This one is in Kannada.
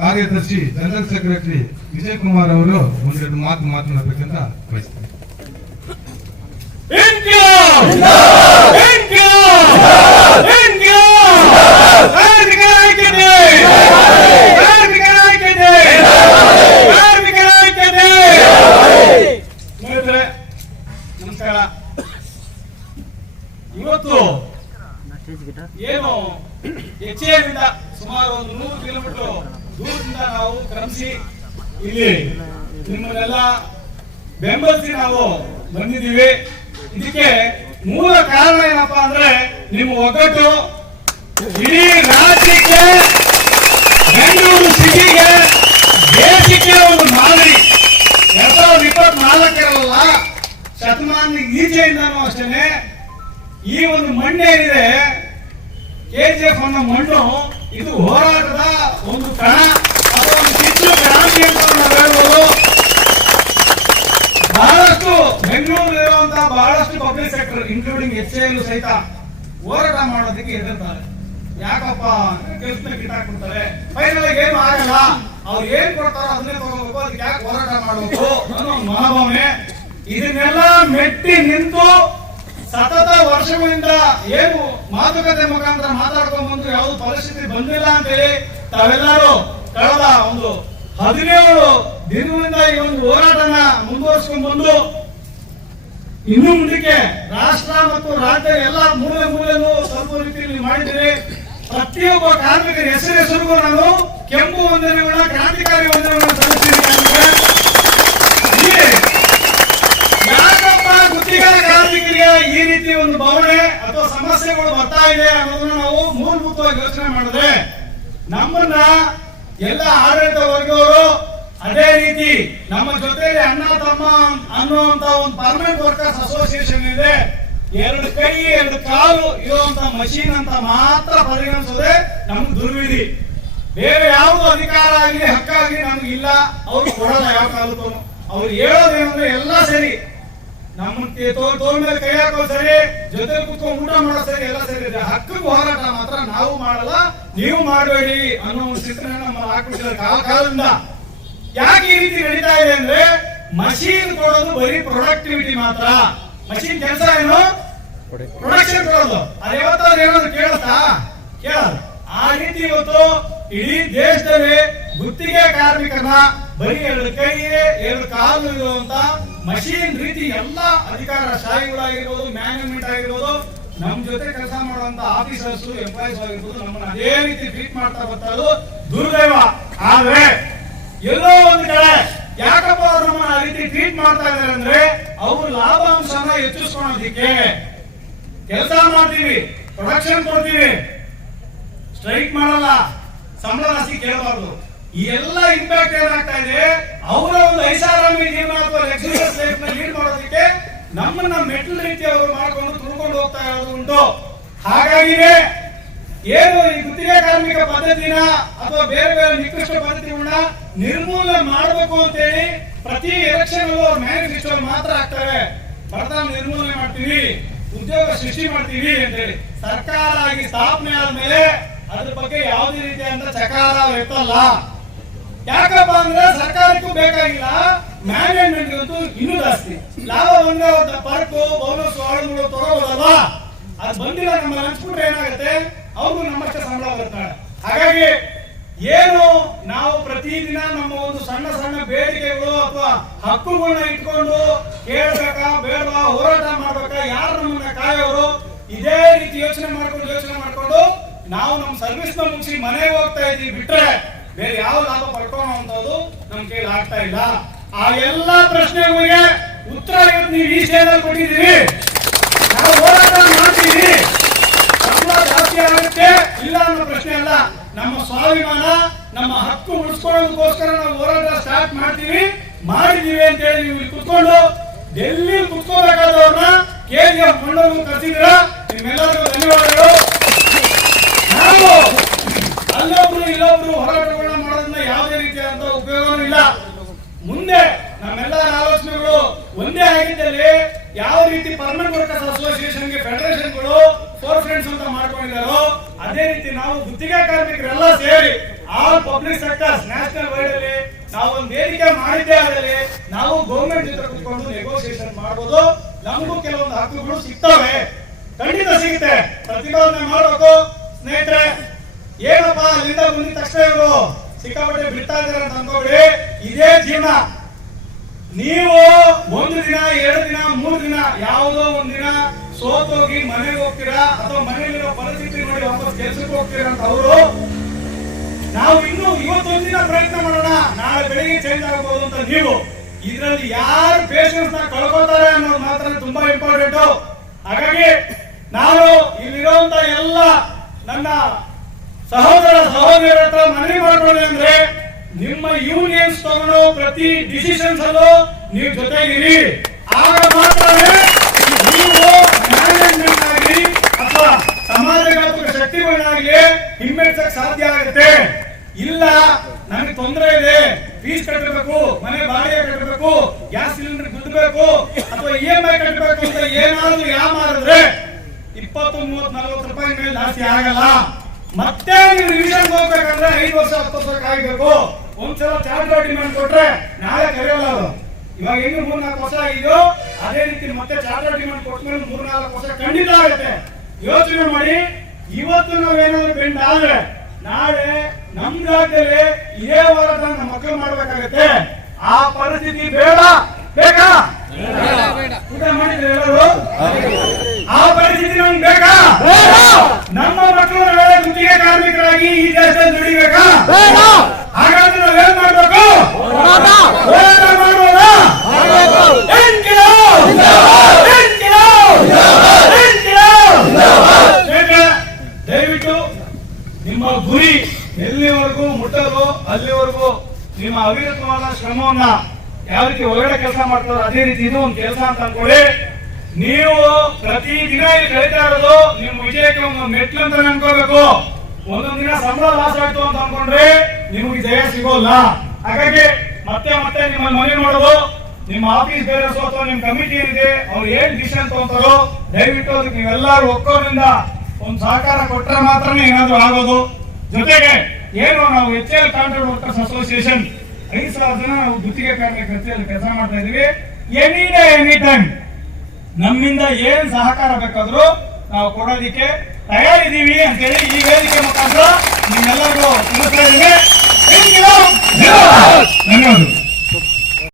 ಕಾರ್ಯದರ್ಶಿ ಜನರಲ್ ಸೆಕ್ರೆಟರಿ ವಿಜಯ್ ಕುಮಾರ್ ಅವರು ಒಂದೆರಡು ಮಾತನಾಡಬೇಕಂತ ಬಯಸ್ತಾರೆ. ನಮಸ್ಕಾರ. ಇವತ್ತು ಏನು ಹೆಚ್ಚೇರಿಂದ ಸುಮಾರು 100 ಕಿಲೋಮೀಟರ್ ದೂರದಿಂದ ನಾವು ಕ್ರಮಿಸಿ ಇಲ್ಲಿ ನಿಮ್ಮನ್ನೆಲ್ಲ ಬೆಂಬಲಿಸಿ ನಾವು ಬಂದಿದ್ದೀವಿ. ಇದಕ್ಕೆ ಮೂಲ ಕಾರಣ ಏನಪ್ಪಾ ಅಂದ್ರೆ ನಿಮ್ಮ ಒಗ್ಗಟ್ಟು. ಇಡೀ ರಾಜ್ಯಕ್ಕೆ, ಬೆಂಗಳೂರು ಸಿಟಿಗೆ, ದೇಶಕ್ಕೆ ಒಂದು ಮಾದರಿ. 2024 ಶತಮಾನ ಈಚೆಯಿಂದನೂ ಅಷ್ಟೇನೆ ಈ ಒಂದು ಮಣ್ಣೇನಿದೆ KGF ಅನ್ನೋ ಮಣ್ಣು, ಇದು ಹೋರಾಟದ ಒಂದು ಕಣ ಅಥವಾ ಒಂದು ಕಿತ್ತು ಕ್ರಾಂತಿ ಅಂತ ನಾವು ಹೇಳ್ಬೋದು. ಬಹಳಷ್ಟು ಬೆಂಗಳೂರಿರುವಂತಹ ಬಹಳಷ್ಟು ಪಬ್ಲಿಕ್ ಸೆಕ್ಟರ್ ಇನ್ಕ್ಲೂಡಿಂಗ್ HAL ಸಹಿತ ಹೋರಾಟ ಮಾಡೋದಕ್ಕೆ ಎದುರ್ತಾರೆ. ಯಾಕಪ್ಪ ಕೆಲಸನ ಕಿತ್ತಾಕ್ಬಿಡ್ತಾರೆ, ಫೈನಲ್ ಆಗಿ ಏನು ಆಗಲ್ಲ, ಅವ್ರು ಏನ್ ಕೊಡ್ತಾರೋ ಅದನ್ನೇ ತಗೋಬೇಕು, ಅದಕ್ಕೆ ಯಾಕೆ ಹೋರಾಟ ಮಾಡಬೇಕು ಅನ್ನೋ ಮನೋಭಾವನೆ. ಇದನ್ನೆಲ್ಲ ಮೆಟ್ಟಿ ನಿಂತು ಸತತ ವರ್ಷಗಳಿಂದ ಏನು ಮಾತುಕತೆ ಮುಖಾಂತರ ಮಾತಾಡ್ಕೊಂಡ್ ಬಂದು ಯಾವ್ದು ಪರಿಸ್ಥಿತಿ ಬಂದಿಲ್ಲ ಅಂತೇಳಿ ತಾವೆಲ್ಲರೂ ಕಳೆದ ಒಂದು 17 ದಿನಗಳಿಂದ ಈ ಒಂದು ಹೋರಾಟನ ಮುಂದುವರಿಸಿಕೊಂಡು ಬಂದು ಇನ್ನು ಮುಂದಕ್ಕೆ ರಾಷ್ಟ್ರ ಮತ್ತು ರಾಜ್ಯ ಎಲ್ಲ ಮೂಲೆನೂ ಸ್ವಲ್ಪ ರೀತಿಯಲ್ಲಿ ಮಾಡಿದ್ದೀರಿ. ಪ್ರತಿಯೊಬ್ಬ ಕಾರ್ಮಿಕರ ಹೆಸರಿಗೂ ನಾನು ಕೆಂಪು ವಂದನೆಗಳನ್ನ, ಕ್ರಾಂತಿಕಾರಿ ವಂದನೆಗಳನ್ನ ಸಲ್ಲಿಸ್ತೀನಿ. ಯಾಕಪ್ಪ ಗುತ್ತಿಗೆದಾರ ಕಾರ್ಮಿಕರಿಗೆ ಈ ರೀತಿ ಒಂದು ಭಾವನೆ ಅಥವಾ ಸಮಸ್ಯೆಗಳು ಬರ್ತಾ ಇದೆ ಅನ್ನೋದನ್ನ ನಾವು ಮೂಲಭೂತವಾಗಿ ಯೋಚನೆ ಮಾಡಿದ್ರೆ, ನಮ್ಮನ್ನ ಎಲ್ಲ ಆಡಳಿತ ವರ್ಗವರು ಅದೇ ರೀತಿ ನಮ್ಮ ಜೊತೆಯಲ್ಲಿ ಅಣ್ಣ ತಮ್ಮ ಅನ್ನುವಂತ ಒಂದು ಪರ್ಮನೆಂಟ್ ವರ್ಕರ್ಸ್ ಅಸೋಸಿಯೇಷನ್ ಇದೆ. 2 ಕೈ 2 ಕಾಲು ಇರುವಂತ ಮಷೀನ್ ಅಂತ ಮಾತ್ರ ಪರಿಗಣಿಸೋದೆ ನಮ್ಗೆ ದುರ್ವಿಧಿ. ಬೇರೆ ಯಾವುದು ಅಧಿಕಾರ ಆಗಲಿ ಹಕ್ಕಾಗಲಿ ನಮ್ಗೆ ಇಲ್ಲ, ಅವ್ರು ಕೊಡಲ್ಲ ಯಾವ ಕಾಲಕ್ಕೂ. ಅವ್ರು ಹೇಳೋದೇನಂದ್ರೆ ಎಲ್ಲ ಸರಿ, ನಮ್ಮ ತೋಲ್ ಮೇಲೆ ಕೈ ಹಾಕೋದು ಸರಿ, ಜೊತೆ ಕೂತ್ಕೊಂಡು ಊಟ ಮಾಡೋದು ಸರಿ, ಎಲ್ಲ ಸರಿ ಇದೆ. ಹಕ್ಕಿಗೆ ಹೋರಾಟ ಮಾತ್ರ ನಾವು ಮಾಡಲ್ಲ, ನೀವು ಮಾಡಬೇಡಿ ಅನ್ನೋ ಒಂದು ಚಿತ್ರಣ ನಮ್ಮ ಹಾಕ್ಬಿಟ್ಟಿದ್ದಾರೆ ಕಾಲದಿಂದ. ಯಾಕೆ ಈ ರೀತಿ ನಡೀತಾ ಇದೆ ಅಂದ್ರೆ, ಮಷೀನ್ ಕೊಡೋದು ಬರೀ ಪ್ರೊಡಕ್ಟಿವಿಟಿ ಮಾತ್ರ. ಮಷೀನ್ ಕೆಲಸ ಏನು? ಪ್ರೊಡಕ್ಷನ್ ಕೊಡೋದು. ಅದು ಯಾವತ್ತಾದ್ರೂ ಏನಾದ್ರು ಕೇಳುತ್ತಾ? ಕೇಳಲ್ಲ. ಆ ರೀತಿ ಇವತ್ತು ಇಡೀ ದೇಶದಲ್ಲಿ ಗುತ್ತಿಗೆ ಕಾರ್ಮಿಕರನ್ನ ಬರೀ 2 ಕೈ 2 ಕಾಲು ಇರುವಂತ ಮಷೀನ್ ರೀತಿ ಎಲ್ಲ ಅಧಿಕಾರ ಶಾಹಿಗಳಾಗಿರ್ಬೋದು, ಮ್ಯಾನೇಜ್ಮೆಂಟ್ ಆಗಿರ್ಬೋದು, ನಮ್ ಜೊತೆ ಕೆಲಸ ಮಾಡುವಂತ ಆಫೀಸರ್ಸ್ ಎಂಪ್ಲಾಯೀಸ್ ಆಗಿರ್ಬೋದು, ನಮ್ಮನ್ನ ಅದೇ ರೀತಿ ಟ್ರೀಟ್ ಮಾಡ್ತಾ ಬರ್ತಾ ದುರ್ದೈವ. ಆದ್ರೆ ಎಲ್ಲೋ ಒಂದು ಕಡೆ ಯಾಕಪ್ಪ ಅವ್ರು ನಮ್ಮನ್ನ ಆ ರೀತಿ ಟ್ರೀಟ್ ಮಾಡ್ತಾ ಇದಾರೆ ಅಂದ್ರೆ, ಅವ್ರು ಲಾಭಾಂಶನ ಹೆಚ್ಚಿಸ್ಕೊಳೋದಿಕ್ಕೆ ಕೆಲಸ ಮಾಡ್ತೀವಿ, ಪ್ರೊಡಕ್ಷನ್ ಕೊಡ್ತೀವಿ, ಸ್ಟ್ರೈಕ್ ಮಾಡಲ್ಲ, ಸಂಬಳ ಜಾಸ್ತಿ ಕೇಳಬಾರ್ದು. ಈ ಎಲ್ಲ ಇಂಪ್ಯಾಕ್ಟ್ ಏನಾಗ್ತಾ ಇದೆ, ಅವರ ಒಂದು ಐಷಾರಾಮಿ ಜೀವನ ಅಥವಾ ಲಕ್ಸುರಿಯಸ್ ಲೈಫ್ ನ ಲೀಡ್ ಮಾಡೋದಕ್ಕೆ ನಮ್ಮನ್ನ ಮೆಟಲ್ ರೀತಿ ಅವರು ಮಾಡ್ಕೊಂಡು ತುಳ್ಕೊಂಡು ಹೋಗ್ತಾ ಇರೋದು ಉಂಟು. ಹಾಗಾಗಿನೇ ಏನು ಈ ಗುತ್ತಿಗೆ ಕಾರ್ಮಿಕ ಪದ್ಧತಿನ ಅಥವಾ ಬೇರೆ ಬೇರೆ ನಿಕೃಷ್ಟ ಪದ್ಧತಿಗಳನ್ನ ನಿರ್ಮೂಲನೆ ಮಾಡಬೇಕು ಅಂತೇಳಿ ಪ್ರತಿ ಎಲೆಕ್ಷನ್ ಅವ್ರ ಮ್ಯಾನಿಫೆಸ್ಟೋ ಮಾತ್ರ ಆಗ್ತಾರೆ. ಬಡತನ ನಿರ್ಮೂಲನೆ ಮಾಡ್ತೀವಿ, ಉದ್ಯೋಗ ಸೃಷ್ಟಿ ಮಾಡ್ತೀವಿ ಅಂತೇಳಿ ಸರ್ಕಾರ ಆಗಿ ಸ್ಥಾಪನೆ ಆದ್ಮೇಲೆ ಅದ್ರ ಬಗ್ಗೆ ಯಾವುದೇ ರೀತಿಯಾದಂತ ಚಕಾರ ಎತ್ತಲ್ಲ. ಯಾಕಪ್ಪ ಅಂದ್ರೆ ಸರ್ಕಾರಕ್ಕೂ ಬೇಕಾಗಿಲ್ಲ, ಮ್ಯಾನೇಜ್ಮೆಂಟ್ಗಂತೂ ಇನ್ನೂ ಜಾಸ್ತಿ ಲಾಭ ಬಂದ್ರೆ ಪಾರ್ಕು ಬೋನಸ್ ಆಳುಗಳು ತಗೋಬೋದಲ್ಲ. ಅದು ಬಂದಿಲ್ಲ, ನಮ್ಮ ಹಂಚ್ಬಿಟ್ರೆ ಏನಾಗುತ್ತೆ, ಅವ್ರಿಗೂ ನಮ್ಮಷ್ಟೇ ಸಂಬಳ ಬರ್ತಾಳೆ. ಹಾಗಾಗಿ ಏನು ನಾವು ಪ್ರತಿದಿನ ನಮ್ಮ ಒಂದು ಸಣ್ಣ ಸಣ್ಣ ಬೇಡಿಕೆಗಳು ಅಥವಾ ಹಕ್ಕುಗಳನ್ನ ಇಟ್ಕೊಂಡು ಕೇಳ್ಬೇಕಾ ಬೇಡವಾ, ಹೋರಾಟ ಮಾಡ್ಬೇಕಾ, ಯಾರು ನಮ್ಮನ್ನ ಕಾಯೋರು, ಇದೇ ರೀತಿ ಯೋಚನೆ ಮಾಡ್ಕೊಂಡು ನಾವು ನಮ್ಮ ಸರ್ವಿಸ್ ನ ಮುಗಿಸಿ ಮನೆಗೆ ಹೋಗ್ತಾ ಇದೀವಿ ಬಿಟ್ರೆ ಬೇರೆ ಯಾವ ಲಾಭ ಪಡ್ಕೊಳ್ಳೋದು ನಮ್ ಕೈಲಿ ಆಗ್ತಾ ಇಲ್ಲ. ಆ ಎಲ್ಲಾ ಪ್ರಶ್ನೆಗಳಿಗೆ ಉತ್ತರ ನೀವು ಈ ಸ್ಟೇಜಲ್ಲಿ ಕೊಟ್ಟಿದ್ದೀರಿ. ನಾವು ಹೋರಾಟ ಮಾಡ್ತೀವಿ, ಸಂಬಳ ಜಾಸ್ತಿ ಆಗುತ್ತೆ ಇಲ್ಲ ಅನ್ನೋ ಪ್ರಶ್ನೆ ಅಲ್ಲ. ನಮ್ಮ ಸ್ವಾಭಿಮಾನ, ನಮ್ಮ ಹಕ್ಕು ಉಳಿಸ್ಕೊಳ್ಳೋದಕ್ಕೋಸ್ಕರ ನಾವು ಹೋರಾಟ ಸ್ಟಾರ್ಟ್ ಮಾಡಿದೀವಿ ಅಂತ ಹೇಳಿ ನೀವು ಇಲ್ಲಿ ಕುತ್ಕೊಂಡು ಡೆಲ್ಲಿ ಕುತ್ಕೋಬೇಕಾದವ್ರನ್ನ KGF ಮಂಡಳಿಗೂ ಕರೆಸಿದ್ರ, ನಿಮ್ಮೆಲ್ಲರಿಗೂ ಧನ್ಯವಾದಗಳು. ನಾವು ಅಲ್ಲೊಬ್ರು ಇಲ್ಲೊಬ್ರು ಹೋರಾಟಗಳನ್ನ ಮಾಡೋದ್ರಿಂದ ಯಾವುದೇ ರೀತಿಯಾದಂತ ಉಪಯೋಗವೂ ಇಲ್ಲ. ಮುಂದೆ ನಮ್ಮೆಲ್ಲರ ಆಲೋಚನೆಗಳು ಒಂದೇ ಆಗಿದ್ದಲ್ಲಿ ಯಾವ ರೀತಿ ಪರ್ಮನೆಂಟ್ ವರ್ಕರ್ಸ್ ಅಸೋಸಿಯೇಷನ್ಗೆ ಫೆಡರೇಷನ್ಗಳು 4 ಫ್ರೆಂಡ್ಸ್ ಅಂತ ಮಾಡ್ಕೊಂಡಿದ್ದಾರೋ ಅದೇ ರೀತಿ ನಾವು ಗುತ್ತಿಗೆ ಕಾರ್ಮಿಕರೆಲ್ಲ ಸೇರಿ all public sectors national wide ಅಲ್ಲಿ ನಾವು ಒಂದು ವೇದಿಕೆ ಮಾಡಿದ್ದೇ ಆದಲ್ಲಿ ನಾವು ಗೌರ್ಮೆಂಟ್ ಜೊತೆ ಕುತ್ಕೊಂಡು ನೆಗೋಸಿಯೇಷನ್ ಮಾಡಬಹುದು. ನಮಗೂ ಕೆಲವೊಂದು ಹಕ್ಕುಗಳು ಸಿಗ್ತವೆ, ಖಂಡಿತ ಸಿಗುತ್ತೆ. ಪ್ರತಿಪಾದನೆ ಮಾಡಬೇಕು ಸ್ನೇಹಿತರೆ. ಏನಪ್ಪ ಅಲ್ಲಿಂದ ಬಂದಿದ ತಕ್ಷಣ ಇವರು ಸಿಕ್ಕಾಪಟ್ಟೆ ಬಿಡ್ತಾ ಇದಾರೆ ಅಂತ ಅನ್ಕೋಬೇಡಿ. ಇದೇ ಜೀವನ. ನೀವು ಒಂದು ದಿನ, 2 ದಿನ, 3 ದಿನ ಯಾವುದೋ ಒಂದಿನ ಸೋತೋಗಿ ಮನೆಗೆ ಹೋಗ್ತೀರಾ ಅಥವಾ ಮನೆಯಲ್ಲಿರೋ ಪರಿಸ್ಥಿತಿ ನೋಡಿ ವಾಪಸ್ ಕೆಲಸಕ್ಕೆ ಹೋಗ್ತೀರಾ ಅಂತ ಅವರು. ನಾವು ಇನ್ನು ಇವತ್ತೊಂದಿನ ಪ್ರಯತ್ನ ಮಾಡೋಣ, ನಾಳೆ ಬೆಳಿಗ್ಗೆ ಚೇಂಜ್ ಆಗಬಹುದು ಅಂತ ನೀವು. ಇದರಲ್ಲಿ ಯಾರು ಪೇಷನ್ಸ್ ನ ಕಳ್ಕೊತಾರೆ ಅನ್ನೋದು ಮಾತ್ರ ತುಂಬಾ ಇಂಪಾರ್ಟೆಂಟ್. ಹಾಗಾಗಿ ನಾನು ಇಲ್ಲಿರುವಂತ ಎಲ್ಲ ನನ್ನ ಸಹೋದರ ಸಹೋದರಿಯರ ಹತ್ರ ಮನವಿ ಮಾಡ್ಕೊಳ್ಳಿ ಅಂದ್ರೆ, ನಿಮ್ಮ ಯೂನಿಯನ್ಸ್ ತಗೊಂಡು ಪ್ರತಿ ಡಿಸಿಷನ್ಸ್ ಅಲ್ಲೂ ನೀವು ಜೊತೆಗಿರಿ. ಆಗ ಮಾತ್ರ ನೀವು ಮ್ಯಾನೇಜ್ಮೆಂಟ್ ಆಗಿ ಅಥವಾ ಸಮಾಜಘಾತಕ ಶಕ್ತಿಗಳಾಗಿ ಹಿಮ್ಮೆಟ್ಟಕ್ಕೆ ಸಾಧ್ಯ ಆಗುತ್ತೆ. ಇಲ್ಲ ನನಗೆ ತೊಂದರೆ ಇದೆ, ಫೀಸ್ ಕಟ್ಟಬೇಕು, ಮನೆ ಬಾಡಿಗೆ ಕಟ್ಟಬೇಕು, ಗ್ಯಾಸ್ ಸಿಲಿಂಡರ್ ಬಿಡಬೇಕು ಅಥವಾ EMI ಕಟ್ಟಬೇಕು ಅಂತ ಏನಾದ್ರು ಮಾಡಿದ್ರೆ 20, 30, 40 ರೂಪಾಯಿ ಮೇಲೆ ಜಾಸ್ತಿ ಆಗಲ್ಲ. ಮತ್ತೆ ನೀವು ರಿವಿಷನ್ ಹೋಗ್ಬೇಕಂದ್ರೆ 5 ವರ್ಷ 10 ವರ್ಷ ಕಾಯ್ಬೇಕು. ಒಂದ್ಸಲ ಚಾರ್ಜ್ ಡಿಮಾಂಡ್ ಕೊಟ್ರೆ ನಾಳೆ ಕರೆಯಲ್ಲ ಅವರು. ಇವಾಗ ಹೆಂಗ್ 3-4 ವರ್ಷ ಆಗಿದೆಯೋ ಅದೇ ರೀತಿ ಮತ್ತೆ ಚಾರ್ಜ್ ಡಿಮಾಂಡ್ ಕೊಟ್ಮೇಲೆ 3-4 ವರ್ಷ ಖಂಡಿತ ಆಗುತ್ತೆ. ಯೋಚನೆ ಮಾಡಿ. ಇವತ್ತು ನಾವೇನಾದ್ರು ಬೆಂಡ್ ಆದ್ರೆ ನಾಳೆ ನಮ್ ರಾಜ್ಯದಲ್ಲಿ ಇದೇ ವಾರದ ನಮ್ಮ ಮಕ್ಕಳು ಮಾಡ್ಬೇಕಾಗತ್ತೆ. ಆ ಪರಿಸ್ಥಿತಿ ಬೇಡ, ಬೇಕಾ? ಊಟ ಮಾಡಿದ್ರೆ ಎಲ್ಲರೂ ಆ ಪರಿಸ್ಥಿತಿ ನಮ್ಗೆ ಬೇಕಾ? ನಮ್ಮ ಮಕ್ಕಳು ನಾಳೆ ಗುತ್ತಿಗೆ ಕಾರ್ಮಿಕರಾಗಿ ಈ ದೇಶದಲ್ಲಿ ದುಡಿಬೇಕಾ? ಹಾಗಾದ್ರೆ ನಾವೇನ್ ಮಾಡ್ಬೇಕು? ಹೋರಾಟ ಮಾಡ್ಬೋದಾ? ದಯವಿಟ್ಟು ನಿಮ್ಮ ಗುರಿ ಎಲ್ಲಿವರೆಗೂ ಮುಟ್ಟಲು ಅಲ್ಲಿವರೆಗೂ ನಿಮ್ಮ ಅವಿರತವಾದ ಶ್ರಮವನ್ನ ಯಾವ ರೀತಿ ಹೊರಗಡೆ ಕೆಲಸ ಮಾಡ್ತಾರೋ ಅದೇ ರೀತಿ ಇದು ಒಂದು ಕೆಲಸ ಅಂತ ಅನ್ಕೊಳ್ಳಿ. ನೀವು ಪ್ರತಿ ದಿನ ಇಲ್ಲಿ ಕಳೀತಾ ಇರೋದು ನಿಮ್ಮ ವಿಜಯಕ್ಕೆ ಒಂದು ಮೆಟ್ಲು ಅಂತ ಅನ್ಕೋಬೇಕು. ಒಂದೊಂದು ದಿನ ಸಂಬಳ ಲಾಸ್ ಆಯ್ತು ಅಂತ ಅನ್ಕೊಂಡ್ರೆ ನಿಮಗೆ ಜಯ ಸಿಗೋಲ್ಲ. ಹಾಗಾಗಿ ಮತ್ತೆ ಮತ್ತೆ ನಿಮ್ಮಲ್ಲಿ ಮನವಿ ಮಾಡೋದು, ನಿಮ್ಮ ಆಫೀಸ್ ಬೇರೆಸೋ ಅಥವಾ ನಿಮ್ ಕಮಿಟಿ ಏನಿದೆ ಅವ್ರು ಏನ್ ಡಿಸಿಷನ್ ತಗೊಂತಾರೋ ದಯವಿಟ್ಟು ಅದಕ್ಕೆ ನೀವೆಲ್ಲರೂ ಒಕ್ಕೋರಿಂದ ಒಂದು ಸಹಕಾರ ಕೊಟ್ಟರೆ ಮಾತ್ರನೇ ಏನಾದ್ರು ಆಗೋದು. ಜೊತೆಗೆ ಏನು ನಾವು HL ಕಾಂಟ್ರಾಕ್ಟ್ ವರ್ಕರ್ಸ್ ಅಸೋಸಿಯೇಷನ್ 5,000 ಜನ ನಾವು ಗುತ್ತಿಗೆ ಕಾರ್ಮಿಕರಲ್ಲಿ ಕೆಲಸ ಮಾಡ್ತಾ ಇದೀವಿ. ಎನಿ ಡೇ ಎನಿ ಟೈಮ್ ನಮ್ಮಿಂದ ಏನ್ ಸಹಕಾರ ಬೇಕಾದ್ರೂ ನಾವು ಕೊಡೋದಿಕ್ಕೆ ತಯಾರಿದ್ದೀವಿ ಅಂತೇಳಿ ಈ ವೇದಿಕೆ ಮುಖಾಂತರ ನಿಮ್ಮೆಲ್ಲರಿಗೂ ತಿಳಿಸ್ತಾ ಇದ್ದೀವಿ. ಧನ್ಯವಾದ.